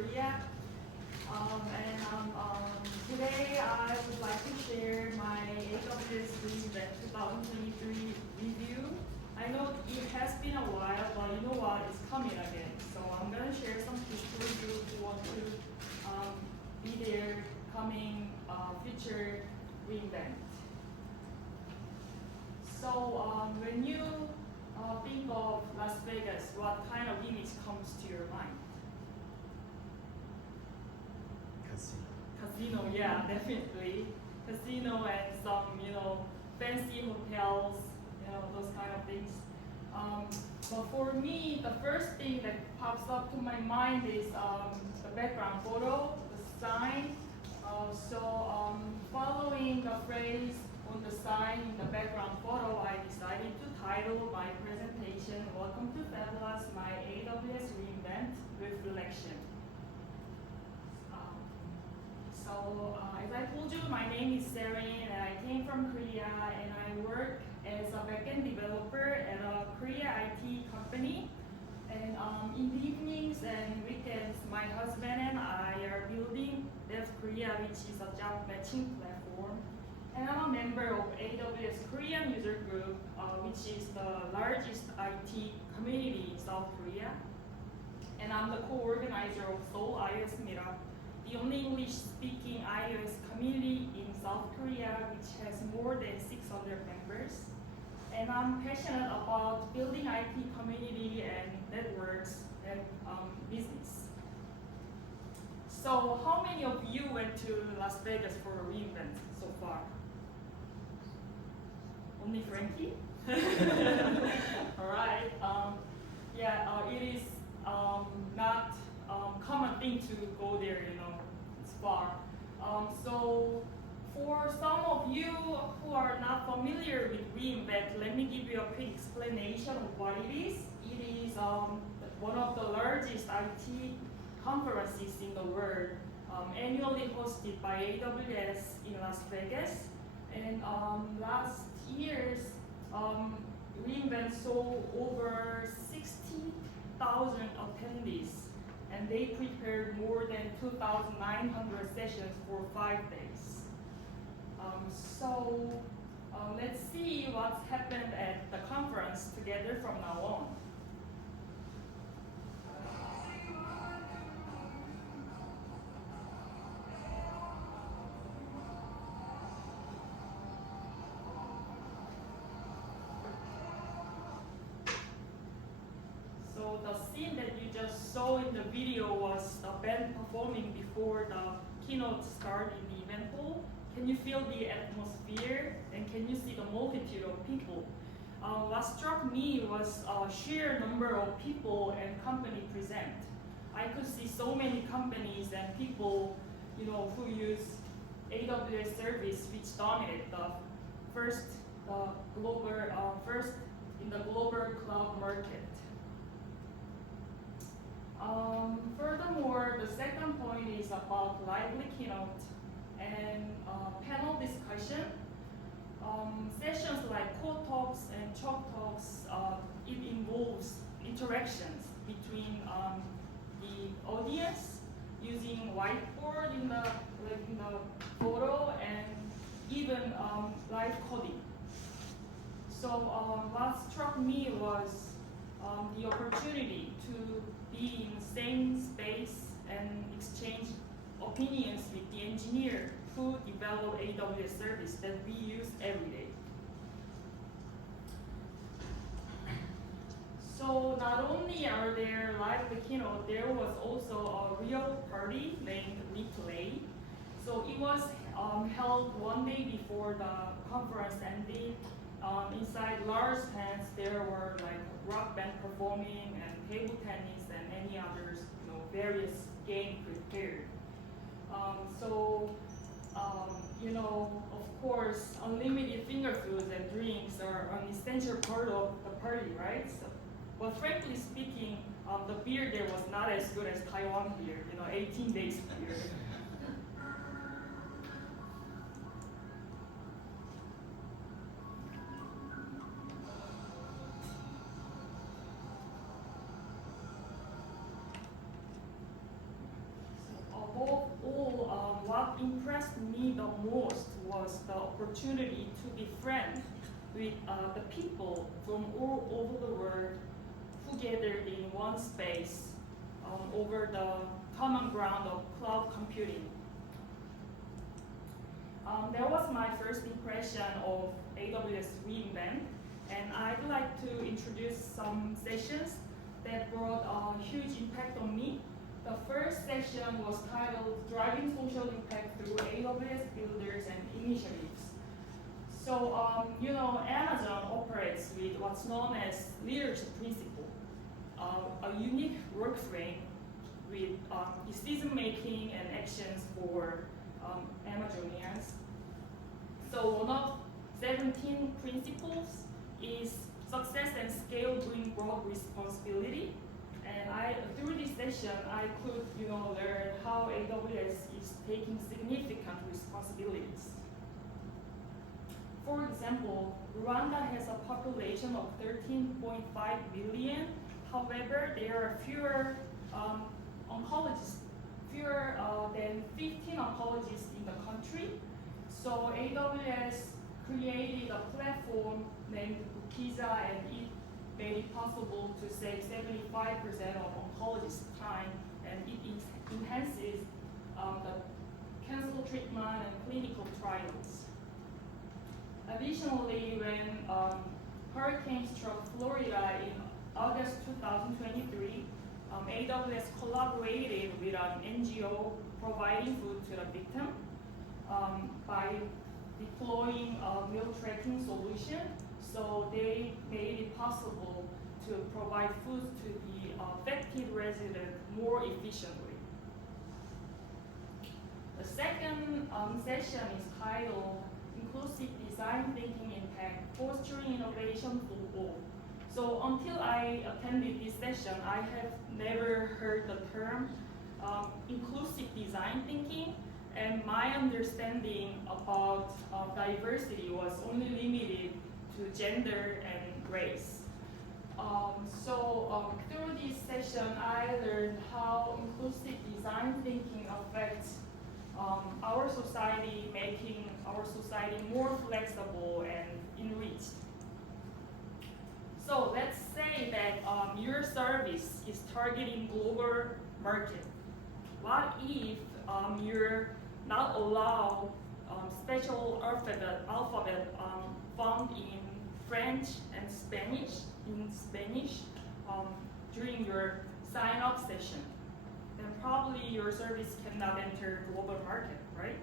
Korea. Today I would like to share my AWS re:Invent 2023 review. I know it has been a while, but you know what? It's coming again. So I'm going to share some tips for you who want to be there coming future re:Invent. So when you think of Las Vegas, what kind of image comes to your mind? Casino, yeah, definitely. Casino and some, fancy hotels, those kind of things. But for me, the first thing that pops up to my mind is the background photo, the sign. Following the phrase on the sign in the background photo, I decided to title my presentation, Welcome to Fabulous, my AWS re:Invent Reflection. As I told you, my name is Serin, and I came from Korea, and I work as a backend developer at a Korea IT company. And in the evenings and weekends, my husband and I are building Dev Korea, which is a job matching platform. And I'm a member of AWS Korean User Group, which is the largest IT community in South Korea. And I'm the co-organizer of Seoul iOS Meetup, the only English-speaking iOS community in South Korea, which has more than 600 members. And I'm passionate about building IT community and networks and business. So how many of you went to Las Vegas for a re:Invent so far? Only Frankie? All right. It is not common thing to go there, it's far. So for some of you who are not familiar with re:Invent, let me give you a quick explanation of what it is. It is one of the largest IT conferences in the world, annually hosted by AWS in Las Vegas. And last year's re:Invent saw over 60,000 attendees, and they prepared more than 2,900 sessions for 5 days. Let's see what's happened at the conference together from now on. So the scene that you just saw in the video was a band performing before the keynote started in the event hall. Can you feel the atmosphere, and can you see the multitude of people? What struck me was a sheer number of people and company present. I could see so many companies and people, who use AWS service, which dominate the first in the global cloud market. Furthermore, the second point is about lively keynote and panel discussion. Sessions like code talks and chalk talks, it involves interactions between the audience using whiteboard in the photo, and even live coding. So what struck me was the opportunity to be in the same space and exchange opinions with the engineer who develop AWS service that we use every day. So not only are there live keynote, there was also a real party named Replay. So it was held one day before the conference ended. Inside large tents, there were like rock band performing and table tennis and many others, various games prepared. Of course, unlimited finger foods and drinks are an essential part of the party, right? But frankly speaking, the beer there was not as good as Taiwan beer, 18 days beer. me the most was the opportunity to befriend with the people from all over the world who gathered in one space over the common ground of cloud computing. That was my first impression of AWS reInvent, and I'd like to introduce some sessions that brought a huge impact on me. The first session was titled Driving Social Impact Through AWS Builders and Initiatives. So, Amazon operates with what's known as leadership principle, a unique work frame with decision making and actions for Amazonians. So one of 17 principles is success and scale bring broad responsibility. And through this session, I could learn how AWS is taking significant responsibilities. For example, Rwanda has a population of 13.5 million. However, there are fewer oncologists, fewer than 15 oncologists in the country. So AWS created a platform named Bukiza, and it made it possible to save 75% of oncologists' time, and it enhances the cancer treatment and clinical trials. Additionally, when hurricane struck Florida in August 2023, AWS collaborated with an NGO providing food to the victim by deploying a meal tracking solution. So they made it possible to provide food to the affected resident more efficiently. The second session is titled Inclusive Design Thinking Impact, Fostering Innovation for All. So until I attended this session, I have never heard the term inclusive design thinking, and my understanding about diversity was only limited to gender and race. Through this session, I learned how inclusive design thinking affects our society, making our society more flexible and enriched. So let's say that your service is targeting global market. What if you're not allowed special alphabet found in French and Spanish during your sign-up session? Then probably your service cannot enter global market, right?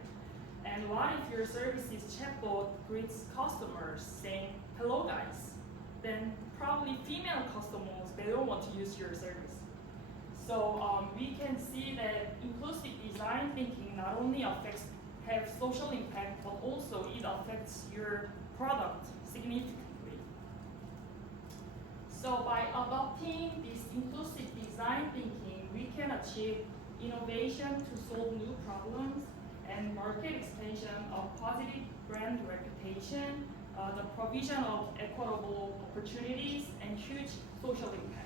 And what if your service's chatbot greets customers saying, "Hello guys"? Then probably female customers, they don't want to use your service. So we can see that inclusive design thinking not only have social impact, but also it affects your product significantly. So by adopting this inclusive design thinking, we can achieve innovation to solve new problems and market expansion of positive brand reputation, the provision of equitable opportunities, and huge social impact.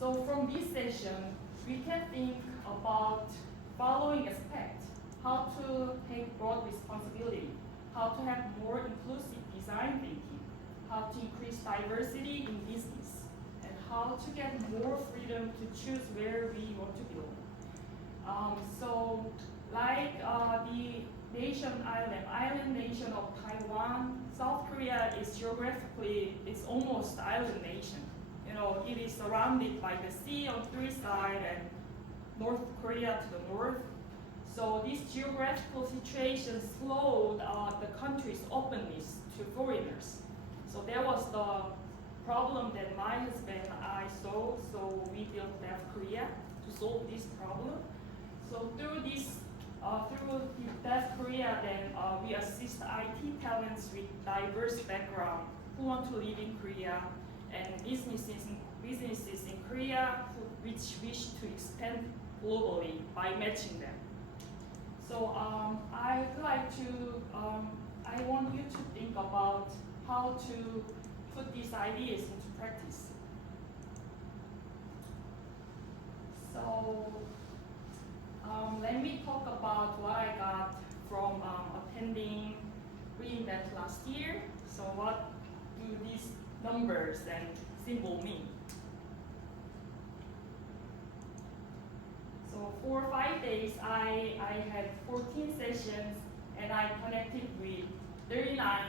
So from this session, we can think about following aspects: how to take broad responsibility, how to have more inclusive design thinking, how to increase diversity in business, and how to get more freedom to choose where we want to belong. Like the island nation of Taiwan, South Korea is geographically, it's almost island nation. It is surrounded by the sea on three sides and North Korea to the north. So this geographical situation slowed the country's openness to foreigners. So that was the problem that my husband and I saw. So we built South Korea to solve this problem. So through South Korea, then we assist IT talents with diverse background who want to live in Korea, and businesses in Korea which wish to expand globally by matching them. So I want you to think about how to put these ideas into practice. So Let me talk about what I got from attending reInvent last year. So what do these numbers and symbols mean? So for 5 days, I had 14 sessions and I connected with 39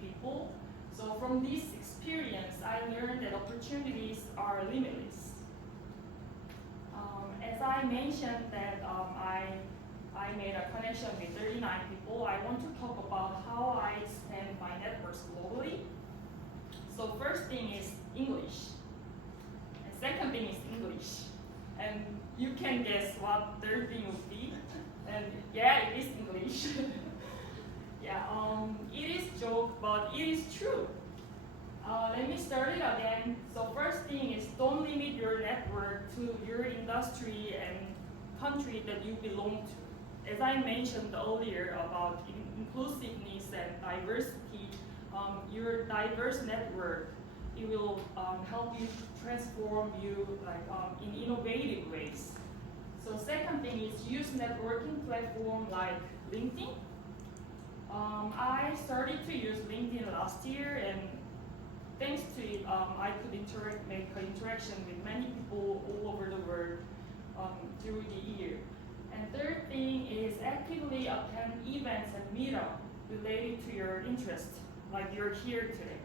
people. So from this experience, I learned that opportunities are limitless. As I mentioned that I made a connection with 39 people, I want to talk about how I expand my networks globally. So first thing is English. And second thing is English. And you can guess what third thing would be. And yeah, it is English. Yeah, it is joke, but it is true. Let me start it again. So first thing is don't limit your network to your industry and country that you belong to. As I mentioned earlier about inclusiveness and diversity, your diverse network, it will help you transform you in innovative ways. So second thing is use networking platform like LinkedIn. I started to use LinkedIn last year, and thanks to it, I could make an interaction with many people all over the world during the year. And third thing is actively attend events and meetup related to your interest, like you're here today.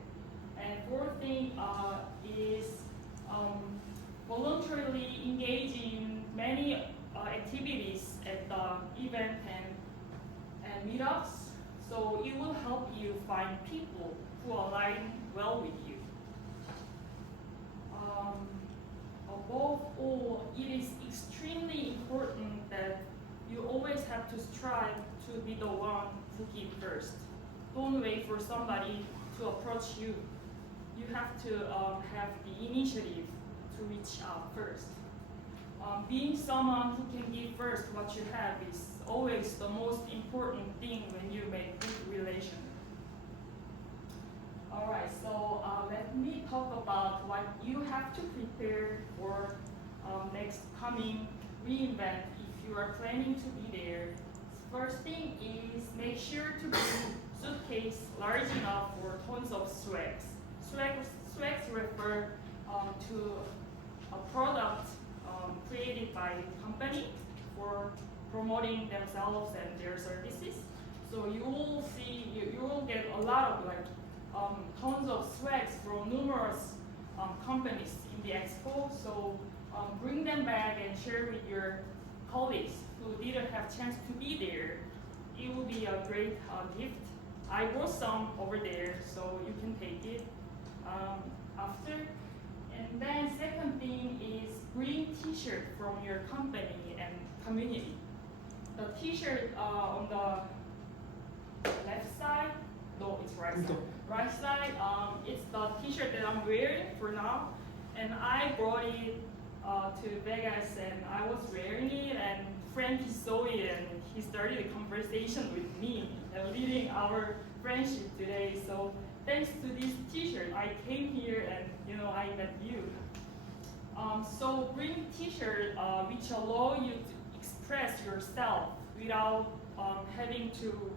And fourth thing is voluntarily engage in many activities at the event and meetups. So it will help you find people who align well with you. Above all, it is extremely important that you always have to strive to be the one who gives first. Don't wait for somebody to approach you. You have to have the initiative to reach out first. Being someone who can give first what you have is always the most important thing when you make good relations. Alright, so let me talk about what you have to prepare for next coming reInvent if you are planning to be there. First thing is make sure to bring suitcase large enough for tons of swags. Swags refer to a product created by the company for promoting themselves and their services. So you will see, you will get a lot of tons of swags from numerous companies in the expo. So bring them back and share with your colleagues who didn't have chance to be there. It will be a great gift. I brought some over there, so you can take it after. And then second thing is bring t-shirt from your company and community. The t-shirt on the left side, no, it's right side. Right side, it's the t-shirt that I'm wearing for now, and I brought it to Vegas and I was wearing it, and Frankie saw it and he started a conversation with me and leading our friendship today. So thanks to this t-shirt, I came here and I met you. So bring t-shirt which allow you to express yourself without having to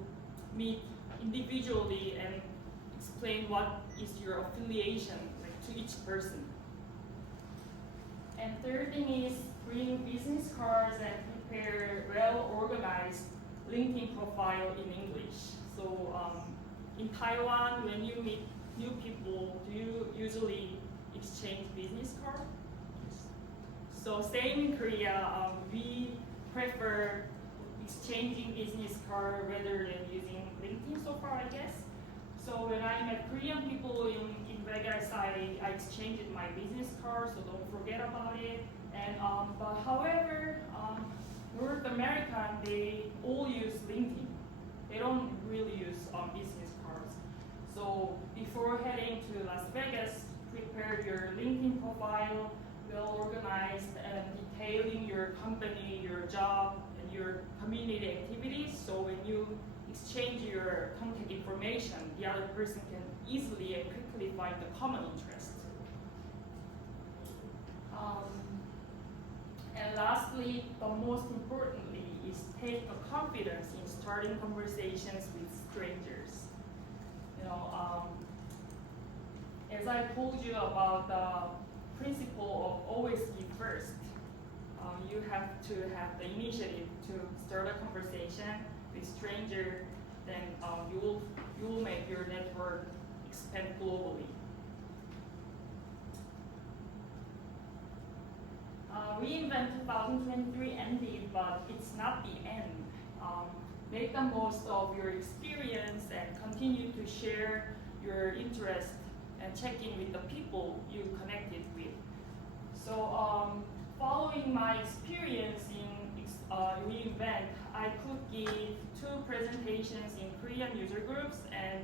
meet individually and explain what is your affiliation to each person. And third thing is bring business cards and prepare well-organized LinkedIn profile in English. So in Taiwan, when you meet new people, do you usually exchange business cards? So same in Korea, we prefer exchanging business card rather than using LinkedIn so far, I guess. So when I met Korean people in Vegas, I exchanged my business card, so don't forget about it. And but however, North American, they all use LinkedIn. They don't really use business cards. So before heading to Las Vegas, prepare your LinkedIn profile, well organized and detailing your company, your job, and your community activities. So when you exchange your contact information, the other person can easily and quickly find the common interest. And lastly, but most importantly, is take the confidence in starting conversations with strangers. As I told you about the principle of always give first, you have to have the initiative to start a conversation with stranger, then you will make your network expand globally. reInvent 2023 ended, but it's not the end. Make the most of your experience and continue to share your interest and check in with the people you connected with. So following my experience in reInvent, I could give 2 presentations in Korean user groups, and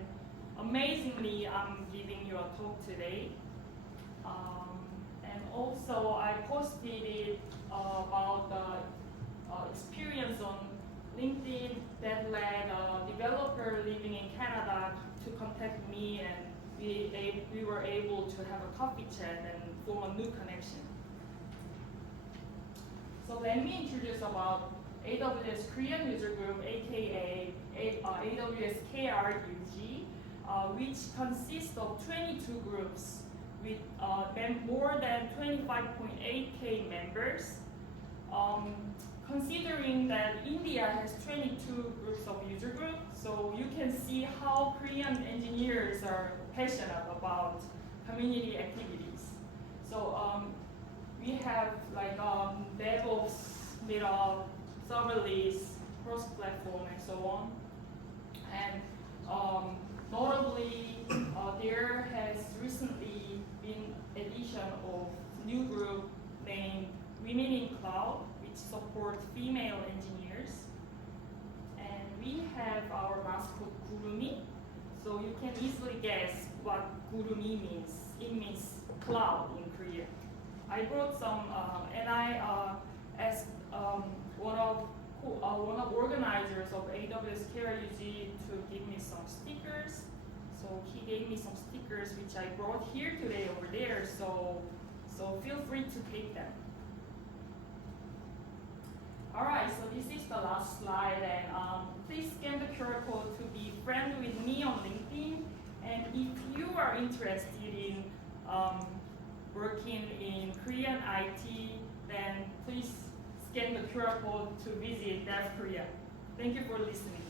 amazingly, I'm giving you a talk today. And also, I posted it about the experience on LinkedIn that led a developer living in Canada to contact me, and we were able to have a coffee chat and form a new connection. So let me introduce about AWS Korean User Group, aka AWSKRUG, which consists of 22 groups with more than 25.8K members. Considering that India has 22 groups of user groups, so you can see how Korean engineers are passionate about community activities. So we have like DevOps, meetup, serverless, cross-platform, and so on. And notably, there has recently been addition of new group named Women in Cloud, which supports female engineers. And we have our mascot Gurumi. So you can easily guess what Gurumi means. It means cloud in Korean. I brought some, and I asked one of organizers of AWS KRUG to give me some stickers. So he gave me some stickers which I brought here today over there. So feel free to take them. All right, so this is the last slide, and please scan the QR code to be friend with me on LinkedIn. And if you are interested in working in Korean IT, then please scan the QR code to visit Dev Korea. Thank you for listening.